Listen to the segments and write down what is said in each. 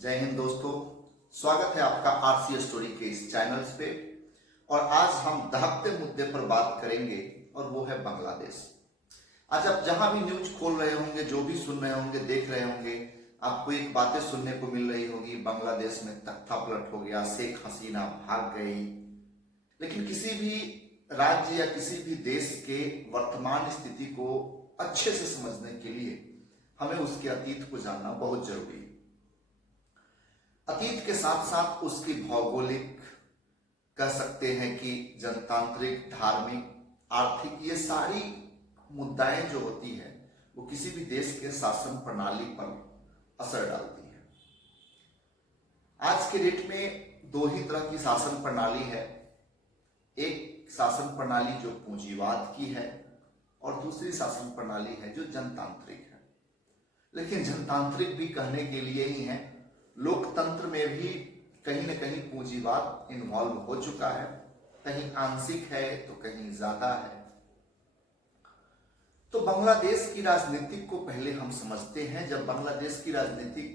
जय हिंद दोस्तों, स्वागत है आपका आरसी स्टोरी के इस चैनल पे। और आज हम दहकते मुद्दे पर बात करेंगे और वो है बांग्लादेश। आज आप जहां भी न्यूज खोल रहे होंगे, जो भी सुन रहे होंगे, देख रहे होंगे, आपको एक बातें सुनने को मिल रही होगी, बांग्लादेश में तख्ता पलट हो गया, शेख हसीना भाग गई। लेकिन किसी भी राज्य या किसी भी देश के वर्तमान स्थिति को अच्छे से समझने के लिए हमें उसके अतीत को जानना बहुत जरूरी है। अतीत के साथ साथ उसकी भौगोलिक, कह सकते हैं कि जनतांत्रिक, धार्मिक, आर्थिक, ये सारी मुद्दाएं जो होती है वो किसी भी देश के शासन प्रणाली पर असर डालती है। आज के डेट में दो ही तरह की शासन प्रणाली है। एक शासन प्रणाली जो पूंजीवाद की है और दूसरी शासन प्रणाली है जो जनतांत्रिक है। लेकिन जनतांत्रिक भी कहने के लिए ही है, लोकतंत्र में भी कहीं ना कहीं पूंजीवाद इन्वॉल्व हो चुका है, कहीं आंशिक है तो कहीं ज्यादा है। तो बांग्लादेश की राजनीति को पहले हम समझते हैं। जब बांग्लादेश की राजनीति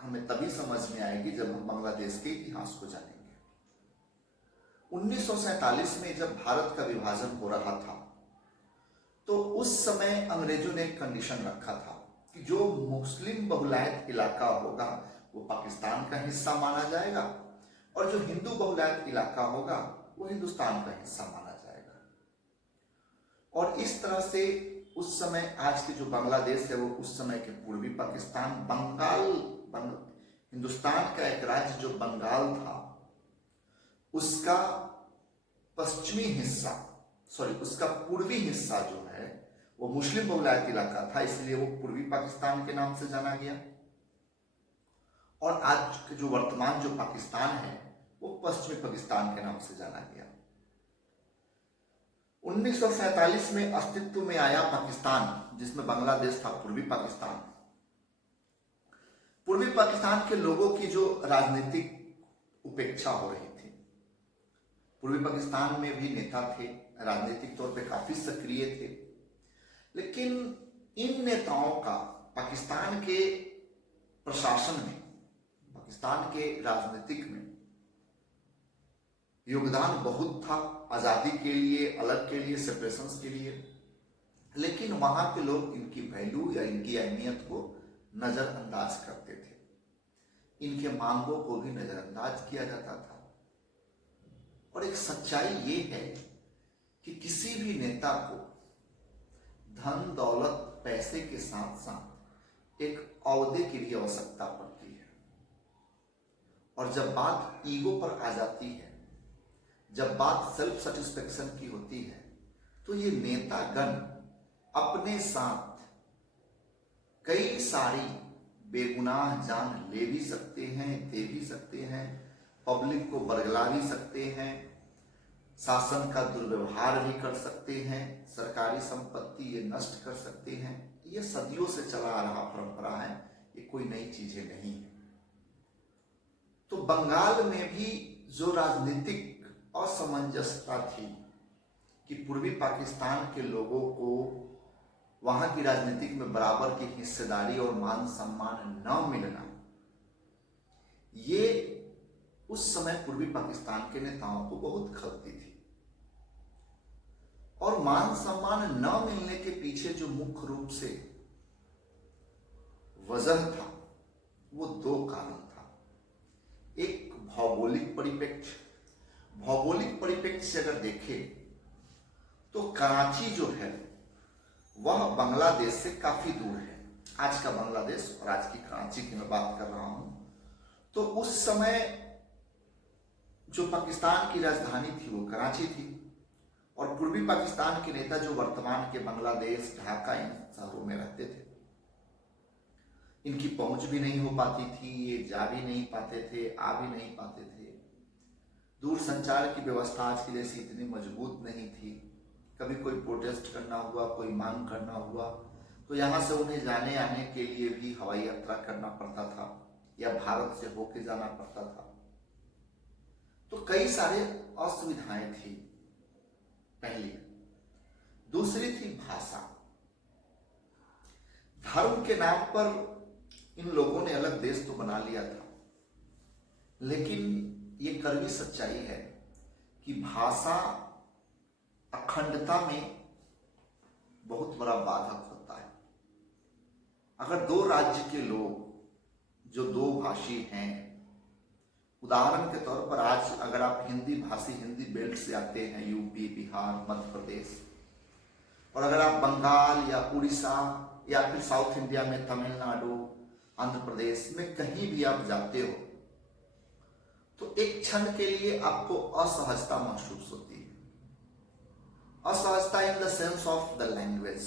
हमें तभी समझ में आएगी जब हम बांग्लादेश के इतिहास को जानेंगे। 1947 में जब भारत का विभाजन हो रहा था तो उस समय अंग्रेजों ने एक कंडीशन रखा था कि जो मुस्लिम बहुलायत इलाका होगा वो पाकिस्तान का हिस्सा माना जाएगा और जो हिंदू बहुलायत इलाका होगा वो हिंदुस्तान का हिस्सा माना जाएगा। और इस तरह से उस समय आज के जो बांग्लादेश है वो उस समय के पूर्वी पाकिस्तान, हिंदुस्तान का एक राज्य जो बंगाल था उसका पश्चिमी हिस्सा, उसका पूर्वी हिस्सा जो है वो मुस्लिम बहुलायत इलाका था, इसलिए वो पूर्वी पाकिस्तान के नाम से जाना गया। और आज के जो वर्तमान जो पाकिस्तान है वो पश्चिमी पाकिस्तान के नाम से जाना गया। 1947 में अस्तित्व में आया पाकिस्तान, जिसमें बांग्लादेश था पूर्वी पाकिस्तान। पूर्वी पाकिस्तान के लोगों की जो राजनीतिक उपेक्षा हो रही थी, पूर्वी पाकिस्तान में भी नेता थे, राजनीतिक तौर पे काफी सक्रिय थे, लेकिन इन नेताओं का पाकिस्तान के प्रशासन में, पाकिस्तान के राजनीतिक में योगदान बहुत था, आजादी के लिए, अलग के लिए, सेपरेशन के लिए। लेकिन वहां के लोग इनकी वैल्यू या इनकी अहमियत को नजरअंदाज करते थे, इनके मांगों को भी नजरअंदाज किया जाता था। और एक सच्चाई ये है कि किसी भी नेता को धन, दौलत, पैसे के साथ साथ एक औहदे की भी आवश्यकता पड़ती है। और जब बात ईगो पर आ जाती है, जब बात सेल्फ सेटिस्फेक्शन की होती है, तो ये नेतागण अपने साथ कई सारी बेगुनाह जान ले भी सकते हैं, दे भी सकते हैं, पब्लिक को बरगला भी सकते हैं, शासन का दुर्व्यवहार भी कर सकते हैं, सरकारी संपत्ति ये नष्ट कर सकते हैं। ये सदियों से चला आ रहा परंपरा है, ये कोई नई चीजें नहीं है। तो बंगाल में भी जो राजनीतिक असमंजसता थी कि पूर्वी पाकिस्तान के लोगों को वहां की राजनीतिक में बराबर की हिस्सेदारी और मान सम्मान न मिलना, ये उस समय पूर्वी पाकिस्तान के नेताओं को बहुत खलती थी। और मान सम्मान न मिलने के पीछे जो मुख्य रूप से वजह था वो दो कारण था। एक भौगोलिक परिप्रेक्ष्य, भौगोलिक परिप्रेक्ष्य से अगर देखें तो कराची जो है वह बांग्लादेश से काफी दूर है। आज का बांग्लादेश और आज की कराची की मैं बात कर रहा हूं। तो उस समय जो पाकिस्तान की राजधानी थी वो कराची थी और पूर्वी पाकिस्तान के नेता जो वर्तमान के बांग्लादेश, ढाका, इन शहरों में रहते थे, इनकी पहुंच भी नहीं हो पाती थी, ये जा भी नहीं पाते थे, आ भी नहीं पाते थे। दूर संचार की व्यवस्था आज की जैसी इतनी मजबूत नहीं थी। कभी कोई प्रोटेस्ट करना हुआ, कोई मांग करना हुआ तो यहां से उन्हें जाने आने के लिए भी हवाई यात्रा करना पड़ता था या भारत से होके जाना पड़ता था। तो कई सारे असुविधाएं थी। पहली, दूसरी थी भाषा। धर्म के नाम पर इन लोगों ने अलग देश तो बना लिया था, लेकिन ये कड़वी सच्चाई है कि भाषा अखंडता में बहुत बड़ा बाधक होता है। अगर दो राज्य के लोग जो दो भाषी हैं, उदाहरण के तौर पर आज अगर आप हिंदी भाषी हिंदी बेल्ट से आते हैं, यूपी, बिहार, मध्य प्रदेश, और अगर आप बंगाल या उड़ीसा या फिर साउथ इंडिया में तमिलनाडु, आंध्र प्रदेश में कहीं भी आप जाते हो, तो एक क्षण के लिए आपको असहजता महसूस होती है। असहजता in the sense of the language,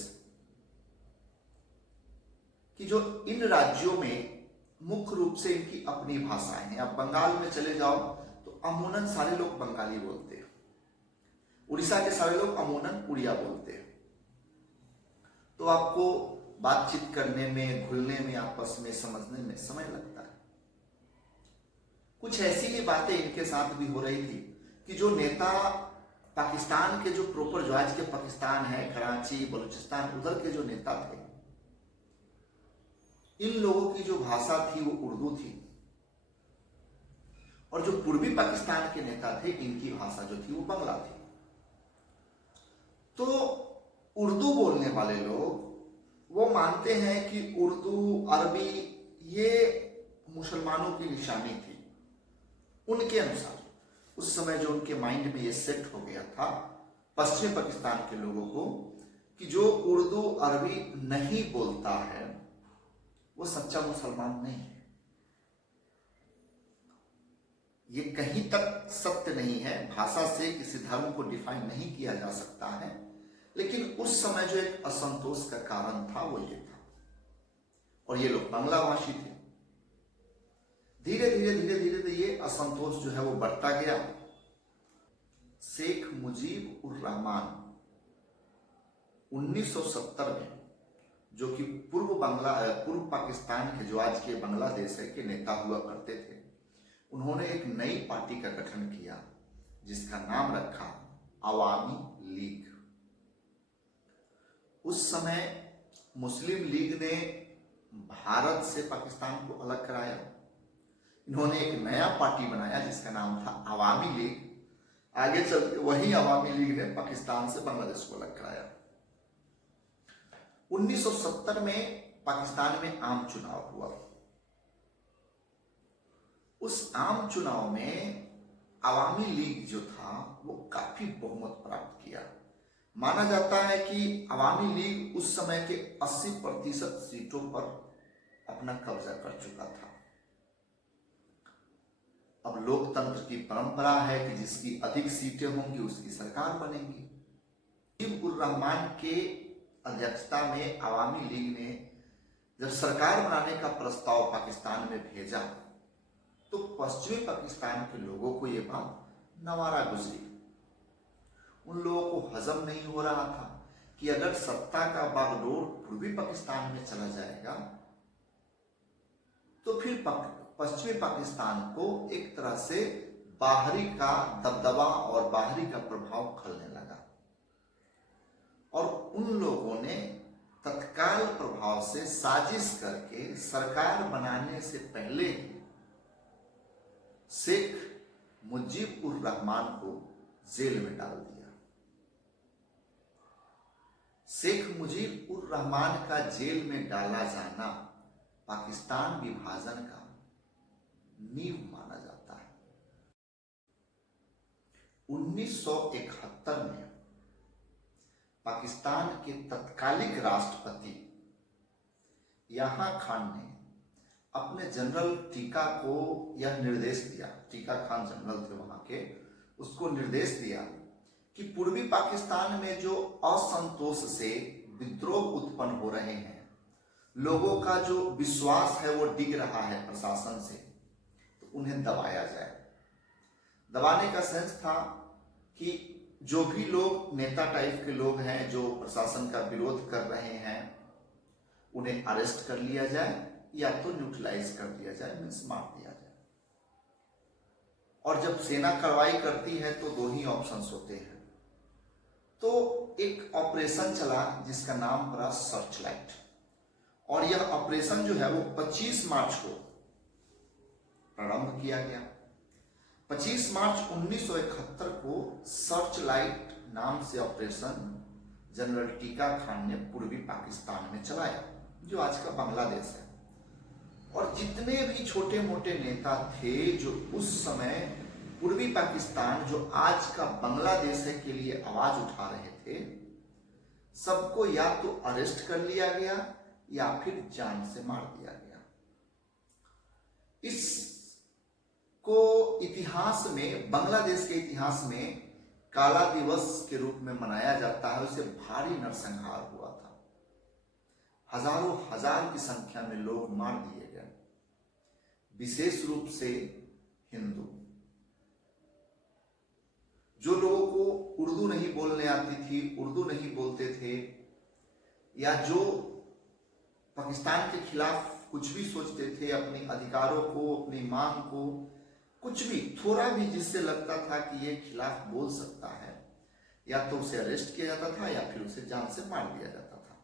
कि जो इन राज्यों में मुख्य रूप से इनकी अपनी भाषाएं हैं। आप बंगाल में चले जाओ तो अमूनन सारे लोग बंगाली बोलते हैं, उड़ीसा के सारे लोग अमूनन उड़िया बोलते हैं। तो आपको बातचीत करने में, घुलने में, आपस में समझने में समय लगता है। कुछ ऐसी ही बातें इनके साथ भी हो रही थी कि जो नेता पाकिस्तान के, जो प्रॉपर जो आज के पाकिस्तान है, कराची, बलूचिस्तान, उधर के जो नेता थे, इन लोगों की जो भाषा थी वो उर्दू थी, और जो पूर्वी पाकिस्तान के नेता थे, इनकी भाषा जो थी वो बांग्ला थी। तो उर्दू बोलने वाले लोग वो मानते हैं कि उर्दू, अरबी ये मुसलमानों की निशानी थी। उनके अनुसार उस समय जो उनके माइंड में ये सेट हो गया था पश्चिमी पाकिस्तान के लोगों को, कि जो उर्दू अरबी नहीं बोलता है वो सच्चा मुसलमान नहीं है। ये कहीं तक सत्य नहीं है, भाषा से किसी धर्म को डिफाइन नहीं किया जा सकता है, लेकिन उस समय जो एक असंतोष का कारण था वो ये था। और ये लोग बांग्ला भाषी थे। धीरे धीरे धीरे धीरे ये असंतोष जो है वो बढ़ता गया। शेख मुजीब उर रहमान 1970 में, जो कि पूर्व पाकिस्तान के, जो आज के बांग्लादेश है, के नेता हुआ करते थे, उन्होंने एक नई पार्टी का गठन किया जिसका नाम रखा अवामी लीग। उस समय मुस्लिम लीग ने भारत से पाकिस्तान को अलग कराया। इन्होंने एक नया पार्टी बनाया जिसका नाम था अवामी लीग। आगे चलते वही अवामी लीग ने पाकिस्तान से बांग्लादेश को अलग कराया। 1970 में पाकिस्तान में आम चुनाव हुआ। उस आम चुनाव में अवामी लीग जो था वो काफी बहुमत प्राप्त किया। माना जाता है कि अवामी लीग उस समय के 80% सीटों पर अपना कब्जा कर चुका था। अब लोकतंत्र की परंपरा है कि जिसकी अधिक सीटें होंगी उसकी सरकार बनेगी। मुजीब उर रहमान के अध्यक्षता में अवामी लीग ने जब सरकार बनाने का प्रस्ताव पाकिस्तान में भेजा तो पश्चिमी पाकिस्तान के लोगों को यह बात नवारा गुजरी। उन लोगों को हजम नहीं हो रहा था कि अगर सत्ता का बागडोर पूर्वी पाकिस्तान में चला जाएगा तो फिर पश्चिमी पाकिस्तान को एक तरह से बाहरी का दबदबा और बाहरी का प्रभाव खलने लगा। और उन लोगों ने तत्काल प्रभाव से साजिश करके सरकार बनाने से पहले शेख मुजीब उर रहमान को जेल में डाल दिया। शेख मुजीब उर रहमान का जेल में डाला जाना पाकिस्तान विभाजन का नींव माना जाता है। 1971 में पाकिस्तान के तत्कालिक राष्ट्रपति याहा खान ने अपने जनरल टीका को यह निर्देश दिया, टीका खान जनरल थे वहां के, उसको निर्देश दिया कि पूर्वी पाकिस्तान में जो असंतोष से विद्रोह उत्पन्न हो रहे हैं, लोगों का जो विश्वास है वो डिग रहा है प्रशासन से, तो उन्हें दबाया जाए। दबाने का सेंस था कि जो भी लोग नेता टाइप के लोग हैं जो प्रशासन का विरोध कर रहे हैं उन्हें अरेस्ट कर लिया जाए या तो न्यूट्रलाइज कर दिया जाए, मीन्स मार दिया जाए। और जब सेना कार्रवाई करती है तो दो ही ऑप्शंस होते हैं। तो एक ऑपरेशन चला जिसका नाम पड़ा सर्च लाइट, और यह ऑपरेशन जो है वो 25 मार्च को प्रारंभ किया गया। 25 मार्च 1971 को सर्च लाइट नाम से ऑपरेशन जनरल टीका खान ने पूर्वी पाकिस्तान में चलाया, जो आज का बांग्लादेश है। और जितने भी छोटे मोटे नेता थे जो उस समय पूर्वी पाकिस्तान, जो आज का बांग्लादेश है, के लिए आवाज उठा रहे थे, सबको या तो अरेस्ट कर लिया गया या फिर जान से मार दिया गया। इसको इतिहास में, बांग्लादेश के इतिहास में काला दिवस के रूप में मनाया जाता है। उसे भारी नरसंहार हुआ था, हजारों हजार की संख्या में लोग मार दिए गए, विशेष रूप से हिंदू। जो लोगों को उर्दू नहीं बोलने आती थी, उर्दू नहीं बोलते थे, या जो पाकिस्तान के खिलाफ कुछ भी सोचते थे, अपने अधिकारों को, अपनी मांग को, कुछ भी थोड़ा भी जिससे लगता था कि ये खिलाफ बोल सकता है, या तो उसे अरेस्ट किया जाता था या फिर उसे जान से मार दिया जाता था।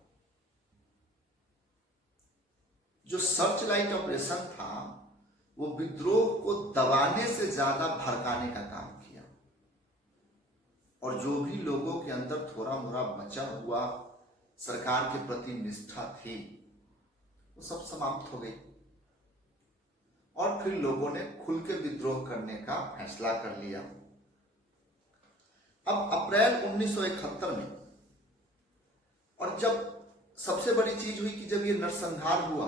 जो सर्च लाइट ऑपरेशन था वो विद्रोह को दबाने से ज्यादा भड़काने का काम किया, और जो भी लोगों के अंदर थोड़ा मोड़ा बचा हुआ सरकार के प्रति निष्ठा थी वो सब समाप्त हो गई, और फिर लोगों ने खुल के विद्रोह करने का फैसला कर लिया। अब अप्रैल 1971 में, और जब सबसे बड़ी चीज हुई कि जब ये नरसंहार हुआ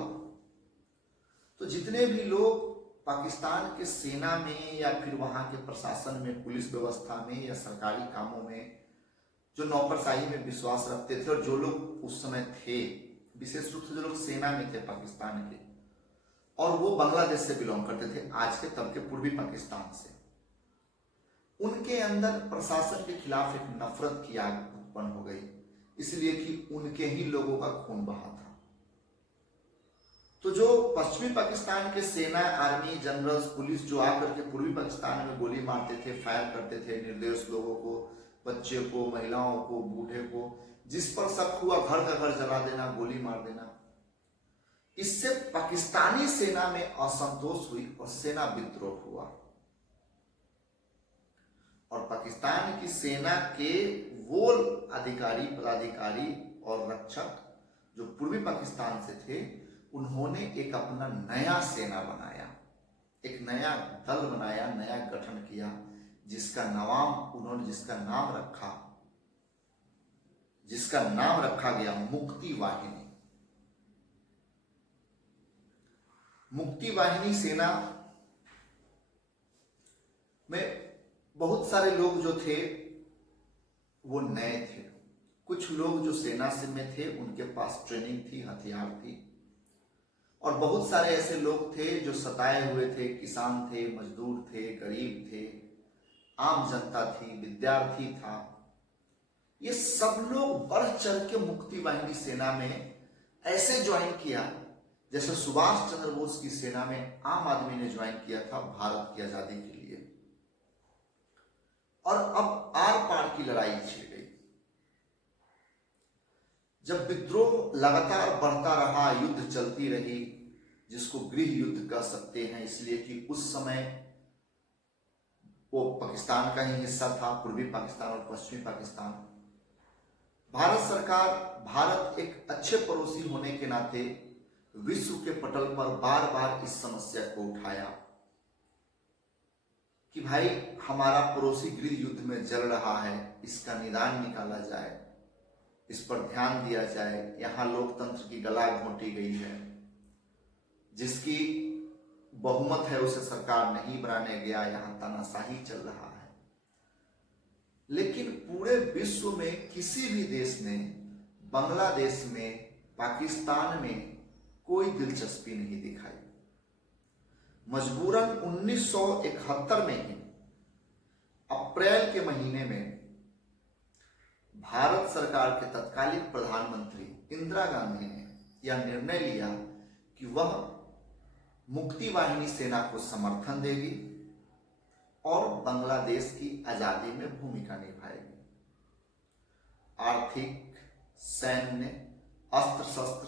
तो जितने भी लोग पाकिस्तान के सेना में या फिर वहां के प्रशासन में, पुलिस व्यवस्था में या सरकारी कामों में जो नौकरशाही में विश्वास रखते थे, और जो लोग उस समय थे, विशेष रूप से जो लोग सेना में थे पाकिस्तान के, और वो बांग्लादेश से बिलोंग करते थे, आज के तब के पूर्वी पाकिस्तान से, उनके अंदर प्रशासन के खिलाफ एक नफरत की आग उत्पन्न हो गई, इसलिए कि उनके ही लोगों का खून बहा था। तो जो पश्चिमी पाकिस्तान के सेना, आर्मी, जनरल्स, पुलिस जो आकर के पूर्वी पाकिस्तान में गोली मारते थे, फायर करते थे निर्दोष लोगों को, बच्चे को, महिलाओं को, बूढ़े को, जिस पर शक हुआ घर का घर जला देना, गोली मार देना, इससे पाकिस्तानी सेना में असंतोष हुई और सेना विद्रोह हुआ। और पाकिस्तान की सेना के वो अधिकारी, पदाधिकारी और रक्षक जो पूर्वी पाकिस्तान से थे, उन्होंने एक अपना नया सेना बनाया, एक नया दल बनाया, नया गठन किया, जिसका नाम रखा गया मुक्ति वाहिनी। मुक्ति वाहिनी सेना में बहुत सारे लोग जो थे वो नए थे, कुछ लोग जो सेना से में थे उनके पास ट्रेनिंग थी, हथियार थी, और बहुत सारे ऐसे लोग थे जो सताए हुए थे, किसान थे, मजदूर थे, गरीब थे, आम जनता थी, विद्यार्थी था। ये सब लोग बढ़ चढ़ के मुक्ति वाहिनी सेना में ऐसे ज्वाइन किया जैसे सुभाष चंद्र बोस की सेना में आम आदमी ने ज्वाइन किया था भारत की आजादी के लिए। और अब आर पार की लड़ाई छिड़ गई। जब विद्रोह लगातार बढ़ता रहा, युद्ध चलती रही, जिसको गृह युद्ध कह सकते हैं, इसलिए कि उस समय वो पाकिस्तान का ही हिस्सा था, पूर्वी पाकिस्तान और पश्चिमी पाकिस्तान। भारत सरकार, भारत एक अच्छे पड़ोसी होने के नाते विश्व के पटल पर बार बार इस समस्या को उठाया कि भाई हमारा पड़ोसी गृह युद्ध में जल रहा है, इसका निदान निकाला जाए, इस पर ध्यान दिया जाए। यहाँ लोकतंत्र की गला घोंटी गई है, जिसकी बहुमत है उसे सरकार नहीं बनाने गया, यहाँ तानाशाही चल रहा है। लेकिन पूरे विश्व में किसी भी देश ने बांग्लादेश में, पाकिस्तान में कोई दिलचस्पी नहीं दिखाई। मजबूरन 1971 में ही अप्रैल के महीने में भारत सरकार के तत्कालीन प्रधानमंत्री इंदिरा गांधी ने यह निर्णय लिया कि वह मुक्ति वाहिनी सेना को समर्थन देगी और बांग्लादेश की आजादी में भूमिका निभाएगी। आर्थिक, सैन्य, अस्त्र शस्त्र,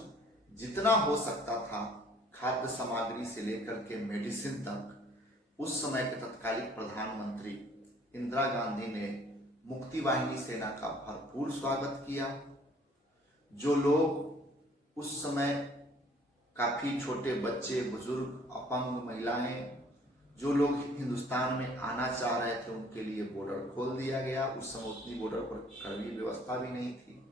जितना हो सकता था खाद्य सामग्री से लेकर के मेडिसिन तक उस समय के तत्कालीन प्रधानमंत्री इंदिरा गांधी ने मुक्ति वाहिनी सेना का भरपूर स्वागत किया। जो लोग उस समय काफी छोटे बच्चे, बुजुर्ग, अपंग महिलाएं, जो लोग हिंदुस्तान में आना चाह रहे थे उनके लिए बॉर्डर खोल दिया गया। उस समय उतनी बॉर्डर पर कड़वी व्यवस्था भी नहीं थी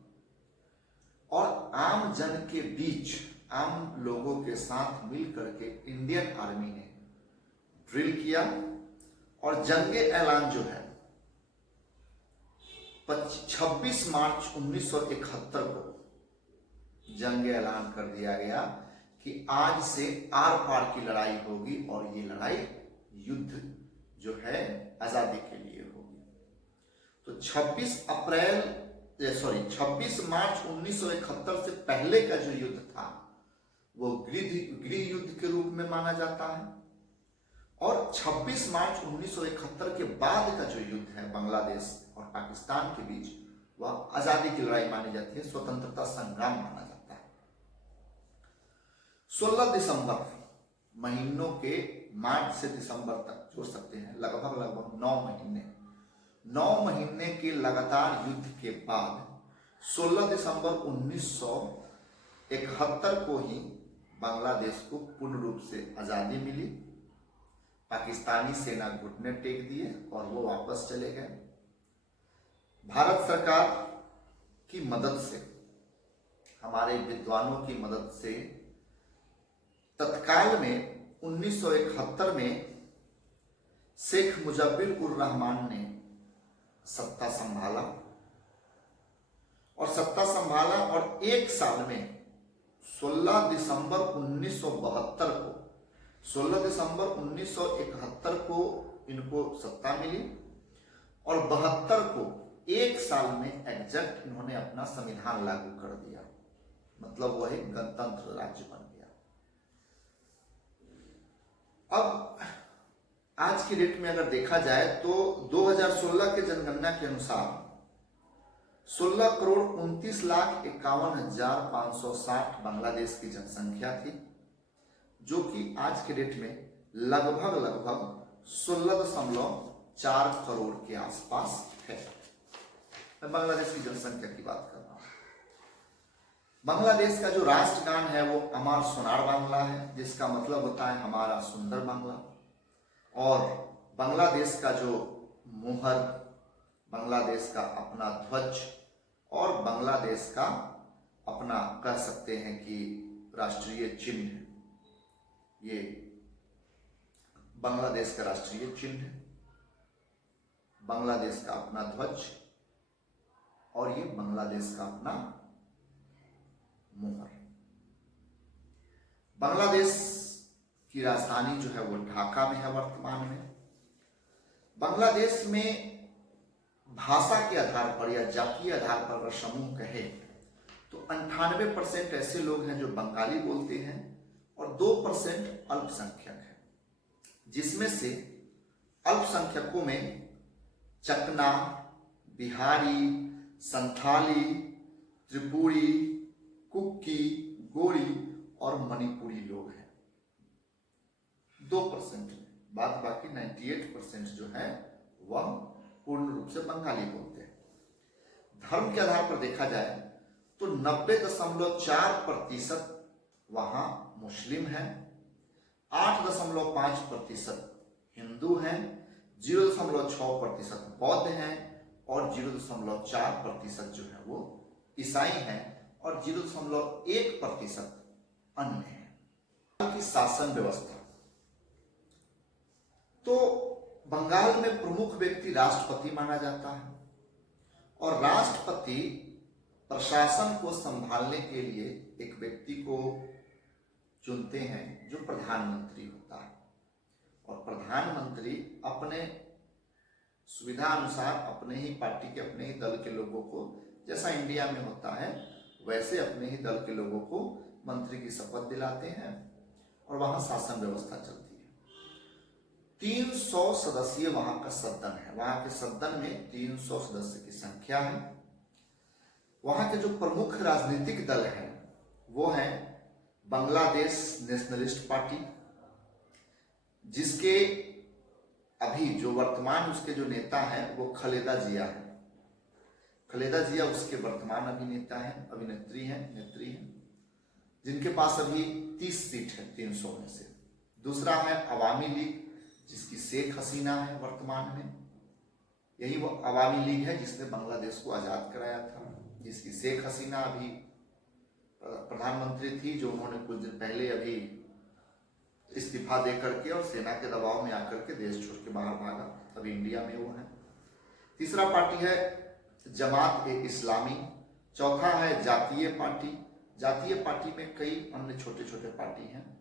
और आम जन के बीच, आम लोगों के साथ मिल करके इंडियन आर्मी ने ड्रिल किया और जंगे ऐलान जो है 26 मार्च 1971 को जंग ऐलान कर दिया गया कि आज से आर पार की लड़ाई होगी और ये लड़ाई युद्ध जो है आजादी के लिए होगी। तो 26 मार्च 1971 से पहले का जो युद्ध था वो गृह युद्ध के रूप में माना जाता है और 26 मार्च 1971 के बाद का जो युद्ध है बांग्लादेश और पाकिस्तान के बीच, वह आजादी की लड़ाई मानी जाती है, स्वतंत्रता संग्राम माना जाता है। 16 दिसंबर, महीनों के मार्च से दिसंबर तक जोड़ सकते हैं, लगभग 9 महीने के लगातार युद्ध के बाद 16 दिसंबर 1971 को ही बांग्लादेश को पूर्ण रूप से आजादी मिली। पाकिस्तानी सेना घुटने टेक दिए और वो वापस चले गए। भारत सरकार की मदद से, हमारे विद्वानों की मदद से तत्काल में 1971 में शेख मुजफ्फर उर रहमान ने सत्ता संभाला और एक साल में 16 दिसंबर 1971 को इनको सत्ता मिली और 72 को एक साल में एग्जैक्ट इन्होंने अपना संविधान लागू कर दिया। मतलब वह एक गणतंत्र राज्य बन गया। अब आज की डेट में अगर देखा जाए तो 2016 के जनगणना के अनुसार 16,29,51,560 बांग्लादेश की जनसंख्या थी, जो कि आज के डेट में लगभग 16.4 करोड़ के आसपास है। मैं बांग्लादेश की जनसंख्या की बात कर रहा हूं। बांग्लादेश का जो राष्ट्रगान है वो अमार सोनार बांग्ला है, जिसका मतलब होता है हमारा सुंदर बांग्ला। और बांग्लादेश का जो मोहर, बांग्लादेश का अपना ध्वज और बांग्लादेश का अपना कह सकते हैं कि राष्ट्रीय चिन्ह, ये बांग्लादेश का राष्ट्रीय चिन्ह है, बांग्लादेश का अपना ध्वज और ये बांग्लादेश का अपना मोहर। बांग्लादेश की राजधानी जो है वो ढाका में है वर्तमान में। बांग्लादेश में भाषा के आधार पर या जातीय आधार पर अगर समूह कहे तो 98% ऐसे लोग हैं जो बंगाली बोलते हैं और 2% अल्पसंख्यक हैं, जिसमें से अल्पसंख्यकों में चकना, बिहारी, संथाली, त्रिपुरी, कुक्की, गोरी और मणिपुरी लोग हैं। 2%, बाद बाकी 98% जो है वह पूर्ण रूप से बंगाली बोलते हैं। धर्म के आधार पर देखा जाए तो 90.4% वहां मुस्लिम हैं, 8.5% हिंदू हैं, 0.6% बौद्ध हैं और 0.4% जो है वो ईसाई हैं और 0.1% अन्य हैं। की शासन व्यवस्था, तो बंगाल में प्रमुख व्यक्ति राष्ट्रपति माना जाता है और राष्ट्रपति प्रशासन को संभालने के लिए एक व्यक्ति को चुनते हैं जो प्रधानमंत्री होता है और प्रधानमंत्री अपने सुविधा अनुसार अपने ही पार्टी के, अपने ही दल के लोगों को, जैसा इंडिया में होता है वैसे अपने ही दल के लोगों को मंत्री की शपथ दिलाते हैं और वहां शासन व्यवस्था चलती है। 300 सदस्यीय वहां का सदन है। वहां के सदन में 300 सदस्य की संख्या है। वहां के जो प्रमुख राजनीतिक दल हैं वो हैं बांग्लादेश नेशनलिस्ट पार्टी, जिसके अभी जो वर्तमान उसके जो नेता हैं वो खालेदा जिया है। खालेदा जिया उसके वर्तमान अभिनेता हैं, अभिनेत्री हैं, नेत्री हैं, जिनके पास अभी 30 सीट है 300 में से। दूसरा है अवामी लीग, जिसकी शेख हसीना है वर्तमान में। यही वो अवामी लीग है जिसने बांग्लादेश को आजाद कराया था, जिसकी शेख हसीना अभी प्रधानमंत्री थी, जो उन्होंने कुछ दिन पहले अभी इस्तीफा दे करके और सेना के दबाव में आकर के देश छोड़ के बाहर भागा, अभी इंडिया में वो है। तीसरा पार्टी है जमात ए इस्लामी। चौथा है जातीय पार्टी। जातीय पार्टी में कई अन्य छोटे छोटे पार्टी हैं।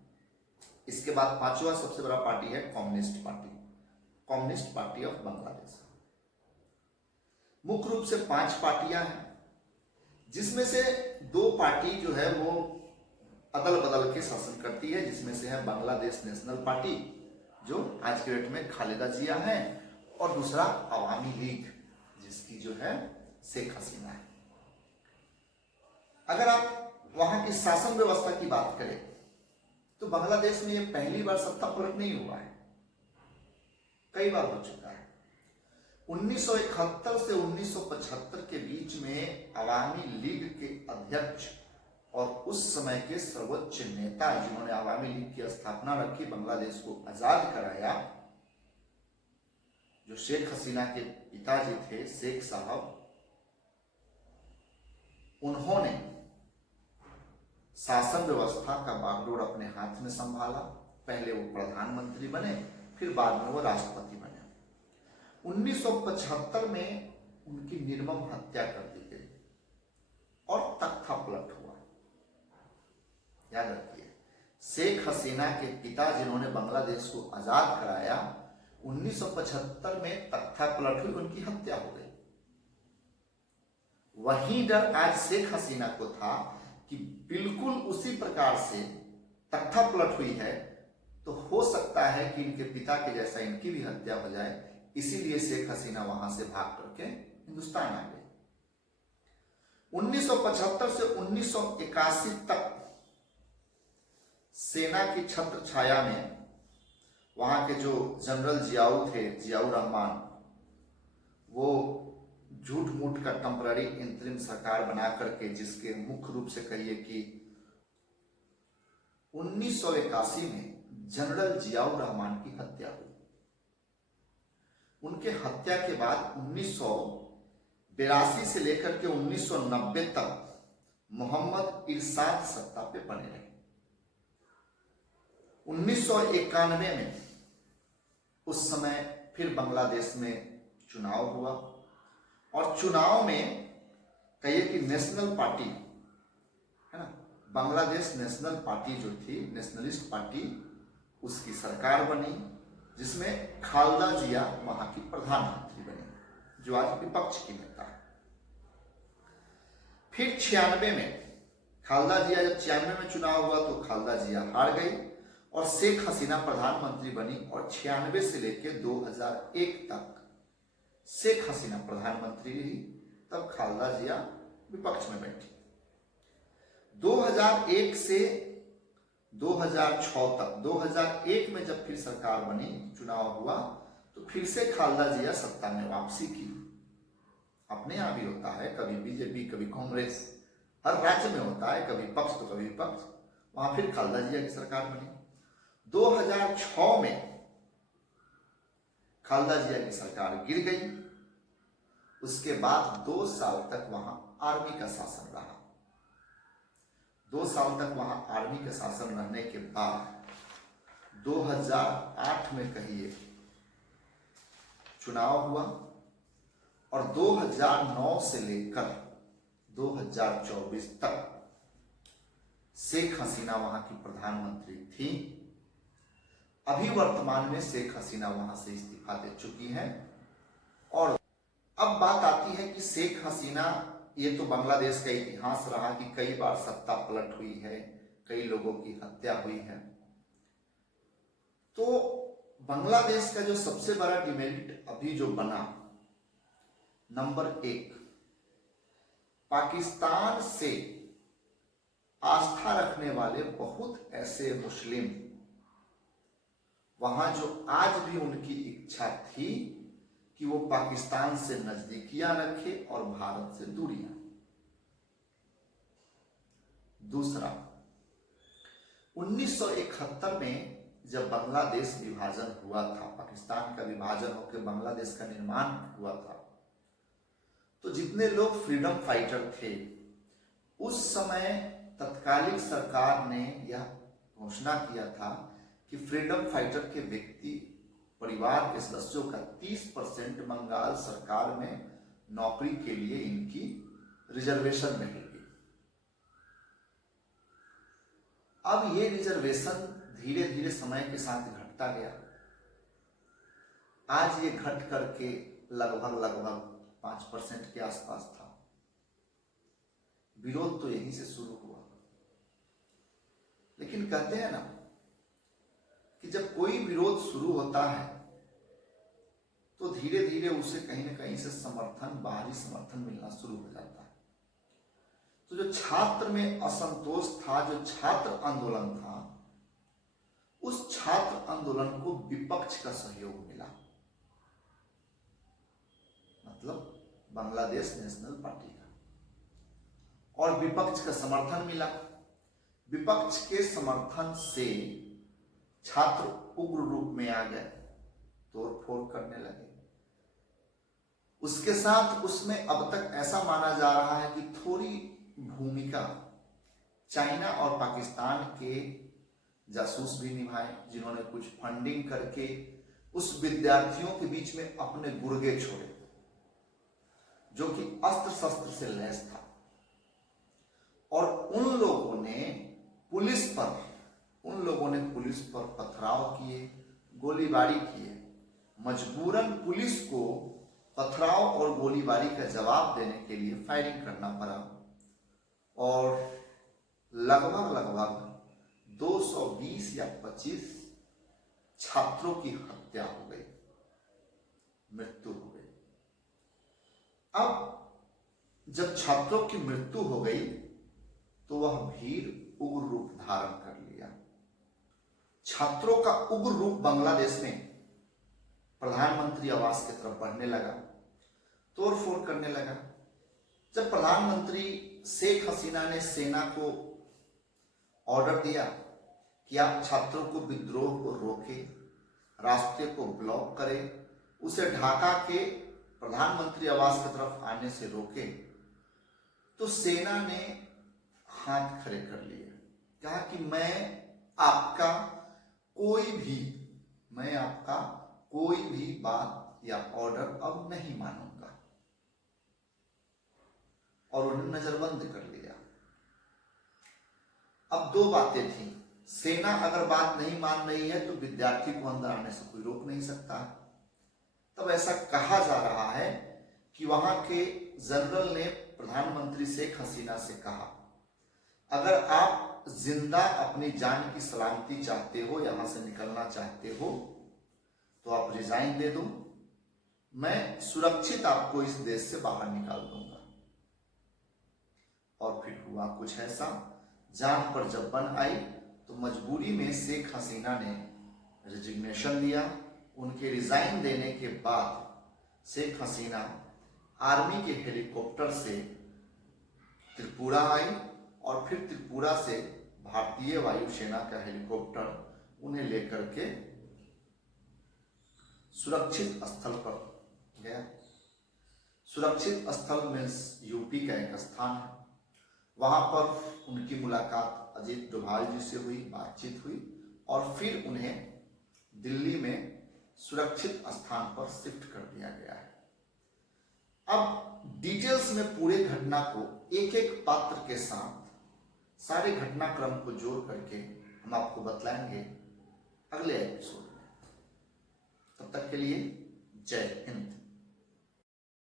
इसके बाद पांचवा सबसे बड़ा पार्टी है communist party, communist party of Bangladesh. मुख्य रूप से 5 पार्टियां हैं, जिसमें से 2 पार्टी जो है वो अदल बदल के शासन करती है, जिसमें से है बांग्लादेश नेशनल पार्टी, जो आज के डेट में खालेदा जिया है, और दूसरा अवामी लीग, जिसकी जो है शेख हसीना है। अगर आप वहां की शासन व्यवस्था की बात करें तो बांग्लादेश में ये पहली बार सत्ता पलट नहीं हुआ है, कई बार हो चुका है। 1971 से 1975 के बीच में अवामी लीग के अध्यक्ष और उस समय के सर्वोच्च नेता जिन्होंने अवामी लीग की स्थापना रखी, बांग्लादेश को आजाद कराया, जो शेख हसीना के पिताजी थे शेख साहब, उन्होंने शासन व्यवस्था का बागडोर अपने हाथ में संभाला। पहले वो प्रधानमंत्री बने, फिर बाद में वो राष्ट्रपति बने। 1975 में उनकी निर्मम हत्या कर दी गई और तख्ता पलट हुआ। याद रखिए, शेख हसीना के पिता जिन्होंने बांग्लादेश को आजाद कराया, 1975 में तख्ता पलट हुई, उनकी हत्या हो गई। वही डर आज शेख हसीना को था कि बिल्कुल उसी प्रकार से तख्ता पलट हुई है तो हो सकता है कि इनके पिता के जैसा इनकी भी हत्या हो जाए, इसीलिए शेख हसीना वहां से भाग करके हिंदुस्तान आ गए। 1975 से 1981 तक सेना की छत्र छाया में वहां के जो जनरल जियाऊ थे, जियाउर रहमान, वो झूठ मूठ का टेम्पररी इंतरिम सरकार बना करके, जिसके मुख्य रूप से कहिए कि 1981 में जनरल जियाउर रहमान की हत्या हुई। उनके हत्या के बाद 1982 से लेकर के 1990 तक मोहम्मद इरशाद सत्ता पे बने रहे। 1991 में उस समय फिर बांग्लादेश में चुनाव हुआ और चुनाव में कहिए कि नेशनल पार्टी है ना, बांग्लादेश नेशनल पार्टी जो थी, नेशनलिस्ट पार्टी, उसकी सरकार बनी, जिसमें खालेदा जिया वहां की प्रधानमंत्री बनी, जो आज विपक्ष की नेता है। फिर 96 में खालेदा जिया, जब 96 में चुनाव हुआ तो खालेदा जिया हार गई और शेख हसीना प्रधानमंत्री बनी, और 96 से लेकर 2001 तक शेख हसीना प्रधानमंत्री रही, तब खालेदा जिया विपक्ष में बैठी। 2001 से 2006 तक, 2001 में जब फिर सरकार बनी, चुनाव हुआ, तो फिर से खालेदा जिया सत्ता में वापसी की। अपने यहां भी होता है, कभी बीजेपी कभी कांग्रेस, हर राज्य में होता है, कभी पक्ष तो कभी विपक्ष। वहां फिर खालेदा जिया की सरकार बनी। 2006 में खालेदा जिया की सरकार गिर गई। उसके बाद 2 साल तक वहां आर्मी का शासन रहा। 2 साल तक वहां आर्मी का शासन रहने के बाद 2008 में कहिए चुनाव हुआ और 2009 से लेकर 2024 तक शेख हसीना वहां की प्रधानमंत्री थी। अभी वर्तमान में शेख हसीना वहां से इस्तीफा दे चुकी हैं। और अब बात आती है कि शेख हसीना, ये तो बांग्लादेश का इतिहास रहा कि कई बार सत्ता पलट हुई है, कई लोगों की हत्या हुई है। तो बांग्लादेश का जो सबसे बड़ा डिमेरिट अभी जो बना, नंबर 1, पाकिस्तान से आस्था रखने वाले बहुत ऐसे मुस्लिम वहां जो आज भी उनकी इच्छा थी कि वो पाकिस्तान से नजदीकियां रखे और भारत से दूरियां। दूसरा, 1971 में जब बांग्लादेश विभाजन हुआ था, पाकिस्तान का विभाजन होकर बांग्लादेश का निर्माण हुआ था, तो जितने लोग फ्रीडम फाइटर थे उस समय तत्कालीन सरकार ने यह घोषणा किया था कि फ्रीडम फाइटर के व्यक्ति परिवार के सदस्यों का 30% बंगाल सरकार में नौकरी के लिए इनकी रिजर्वेशन रहेगी। अब ये रिजर्वेशन धीरे धीरे समय के साथ घटता गया। आज ये घट करके लगभग 5% के आसपास था। विरोध तो यहीं से शुरू हुआ। लेकिन कहते हैं ना कि जब कोई विरोध शुरू होता है तो धीरे धीरे उसे कहीं ना कहीं से समर्थन, बाहरी समर्थन मिलना शुरू हो जाता है। तो जो छात्र में असंतोष था, जो छात्र आंदोलन था, उस छात्र आंदोलन को विपक्ष का सहयोग मिला, मतलब बांग्लादेश नेशनल पार्टी का, और विपक्ष का समर्थन मिला। विपक्ष के समर्थन से छात्र उग्र रूप में आ गए, तोड़फोड़ करने लगे। उसके साथ उसमें अब तक ऐसा माना जा रहा है कि थोड़ी भूमिका चाइना और पाकिस्तान के जासूस भी निभाए, जिन्होंने कुछ फंडिंग करके उस विद्यार्थियों के बीच में अपने गुर्गे छोड़े जो कि अस्त्र शस्त्र से लैस था, और उन लोगों ने पुलिस पर पथराव किए, गोलीबारी किए। मजबूरन पुलिस को पथराव और गोलीबारी का जवाब देने के लिए फायरिंग करना पड़ा, और लगभग 220 या 25 छात्रों की हत्या हो गई, मृत्यु हो गई। अब जब छात्रों की मृत्यु हो गई तो वह भीड़ उग्र रूप धारण कर लिया। छात्रों का उग्र रूप बांग्लादेश में प्रधानमंत्री आवास की तरफ बढ़ने लगा, तोड़फोड़ करने लगा। जब प्रधानमंत्री शेख हसीना ने सेना को ऑर्डर दिया कि आप छात्रों को विद्रोह को रोके, रास्ते को ब्लॉक करें, उसे ढाका के प्रधानमंत्री आवास की तरफ आने से रोके, तो सेना ने हाथ खड़े कर लिए, कहा कि मैं आपका कोई भी बात या ऑर्डर अब नहीं मानूंगा, और उन्होंने नजरबंद कर लिया। अब दो बातें थी, सेना अगर बात नहीं मान रही है तो विद्यार्थी को अंदर आने से कोई रोक नहीं सकता। तब ऐसा कहा जा रहा है कि वहां के जनरल ने प्रधानमंत्री शेख हसीना से कहा, अगर आप जिंदा अपनी जान की सलामती चाहते हो, यहां से निकलना चाहते हो, तो आप रिजाइन दे दो, मैं सुरक्षित आपको इस देश से बाहर निकाल दूंगा। और फिर हुआ कुछ ऐसा, जान पर जब बन आई तो मजबूरी में शेख हसीना ने रिजिग्नेशन दिया। उनके रिजाइन देने के बाद शेख हसीना आर्मी के हेलीकॉप्टर से त्रिपुरा आई, और फिर त्रिपुरा से भारतीय वायुसेना का हेलीकॉप्टर उन्हें लेकर के सुरक्षित स्थल पर गया। सुरक्षित स्थल मीन्स यूपी का एक स्थान है। वहां पर उनकी मुलाकात अजीत डोभाल जी से हुई, बातचीत हुई, और फिर उन्हें दिल्ली में सुरक्षित स्थान पर शिफ्ट कर दिया गया है। अब डिटेल्स में पूरे घटना को एक एक पात्र के साथ सारे घटनाक्रम को जोड़ करके हम आपको बतलाएंगे अगले एपिसोड में। तब तक के लिए जय हिंद।